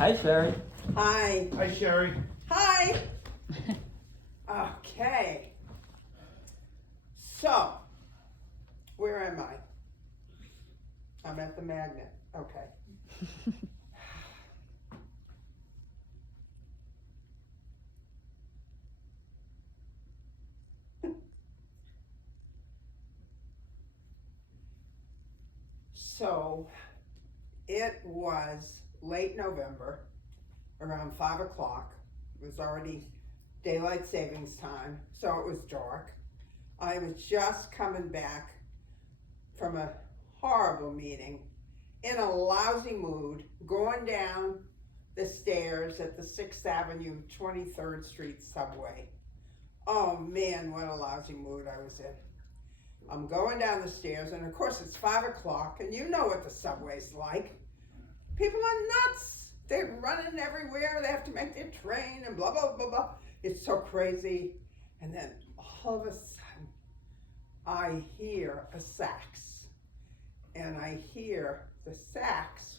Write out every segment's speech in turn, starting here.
Hi, Sherry. Hi. Hi, Sherry. Hi. Okay. So, where am I? I'm at the magnet. Okay. So, it was late November, around 5 o'clock. It was already daylight savings time, so it was dark. I was just coming back from a horrible meeting, in a lousy mood, going down the stairs at the 6th Avenue, 23rd Street subway. Oh man, what a lousy mood I was in. I'm going down the stairs, and of course it's 5 o'clock, and you know what the subway's like. People are nuts. They're running everywhere. They have to make their train and blah, blah, blah, blah. It's so crazy. And then all of a sudden, I hear a sax. And I hear the sax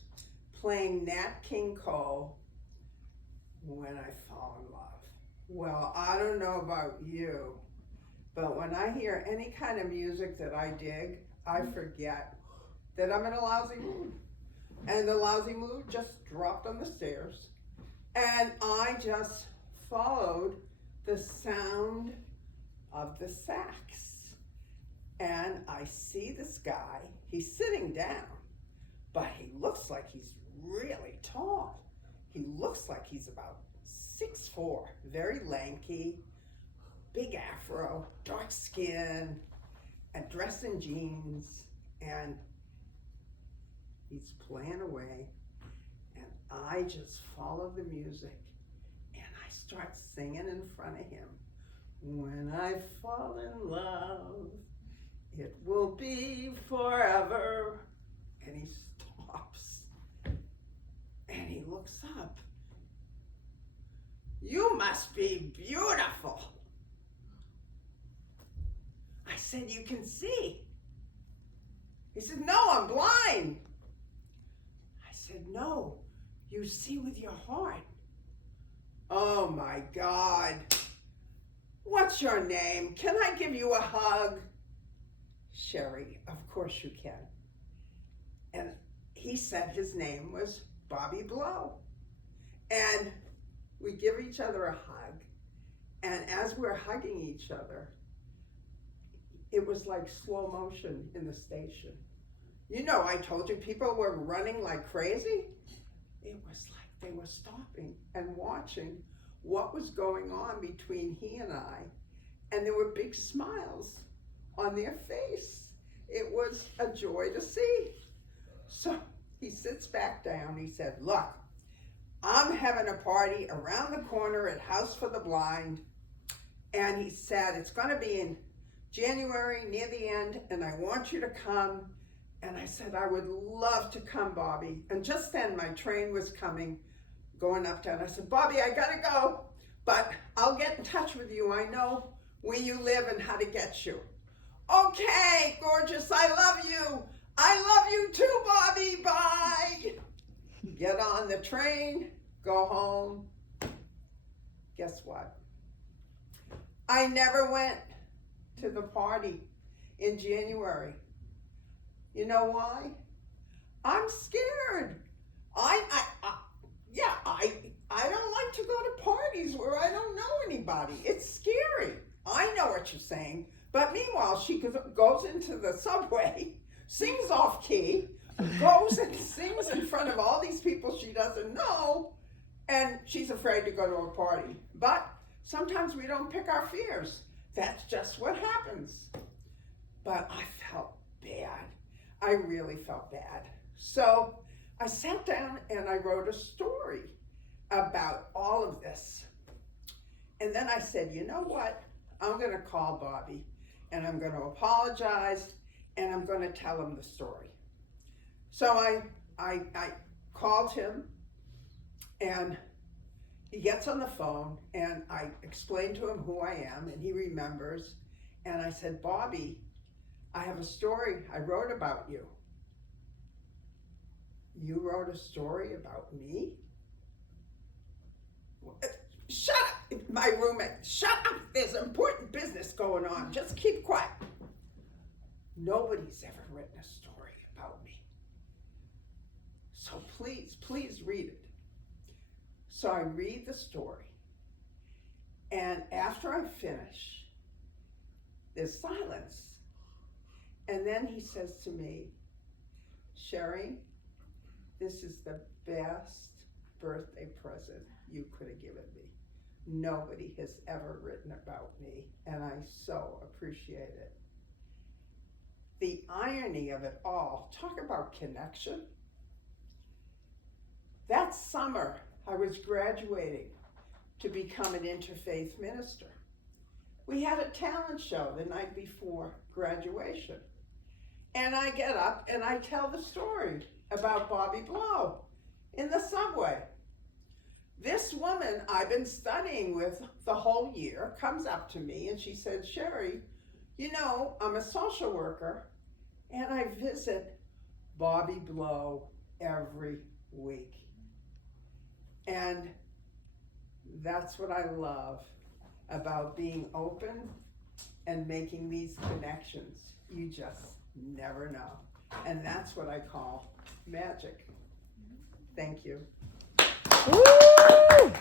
playing Nat King Cole, When I Fall in Love. Well, I don't know about you, but when I hear any kind of music that I dig, I forget that I'm in a lousy mood. And the lousy mood just dropped on the stairs. And I just followed the sound of the sax. And I see this guy, he's sitting down, but he looks like he's really tall. He looks like he's about 6'4", very lanky, big afro, dark skin, and dressed in jeans, and he's playing away, and I just follow the music, and I start singing in front of him. When I fall in love, it will be forever. And he stops, and he looks up. You must be beautiful. I said, you can see. He said, no, I'm blind. I said, no, you see with your heart. Oh my God. What's your name? Can I give you a hug? Sherry, of course you can. And he said his name was Bobby Blow. And we give each other a hug. And as we're hugging each other, it was like slow motion in the station. You know, I told you people were running like crazy. It was like they were stopping and watching what was going on between he and I. And there were big smiles on their face. It was a joy to see. So he sits back down. He said, look, I'm having a party around the corner at House for the Blind. And he said, it's going to be in January near the end, and I want you to come. And I said, I would love to come, Bobby. And just then my train was coming, going uptown. I said, Bobby, I gotta go, but I'll get in touch with you. I know where you live and how to get you. Okay, gorgeous, I love you. I love you too, Bobby, bye. Get on the train, go home. Guess what? I never went to the party in January. You know why? I'm scared. I don't like to go to parties where I don't know anybody. It's scary. I know what you're saying. But meanwhile, she goes into the subway, sings off key, goes and sings in front of all these people she doesn't know, and she's afraid to go to a party. But sometimes we don't pick our fears. That's just what happens. But I felt bad. I really felt bad. So I sat down and I wrote a story about all of this. And then I said, you know what? I'm going to call Bobby and I'm going to apologize and I'm going to tell him the story. So I called him and he gets on the phone and I explained to him who I am and he remembers. And I said, Bobby, I have a story I wrote about you. You wrote a story about me? my roommate, shut up, there's important business going on, just keep quiet. Nobody's ever written a story about me. So please read it. So I read the story, and after I finish, there's silence. And then he says to me, Sherry, this is the best birthday present you could have given me. Nobody has ever written about me, and I so appreciate it. The irony of it all, talk about connection. That summer, I was graduating to become an interfaith minister. We had a talent show the night before graduation. And I get up and I tell the story about Bobby Blow in the subway. This woman I've been studying with the whole year comes up to me and she said, Sherry, you know, I'm a social worker and I visit Bobby Blow every week. And that's what I love about being open and making these connections. You just never know. And that's what I call magic. Thank you. Woo!